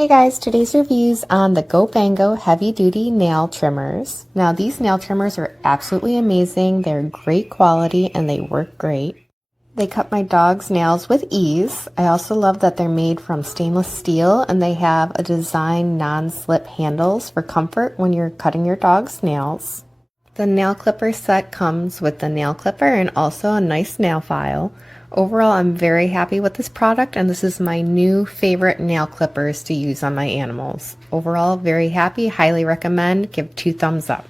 Hey guys, today's review's on the GoBango Heavy Duty Nail Trimmers. Now these nail trimmers are absolutely amazing. They're great quality and they work great. They cut my dog's nails with ease. I also love that they're made from stainless steel and they have a design non-slip handles for comfort when you're cutting your dog's nails. The nail clipper set comes with the nail clipper and also a nice nail file. Overall, I'm very happy with this product and this is my new favorite nail clippers to use on my animals. Overall, very happy, highly recommend, give 2 thumbs up.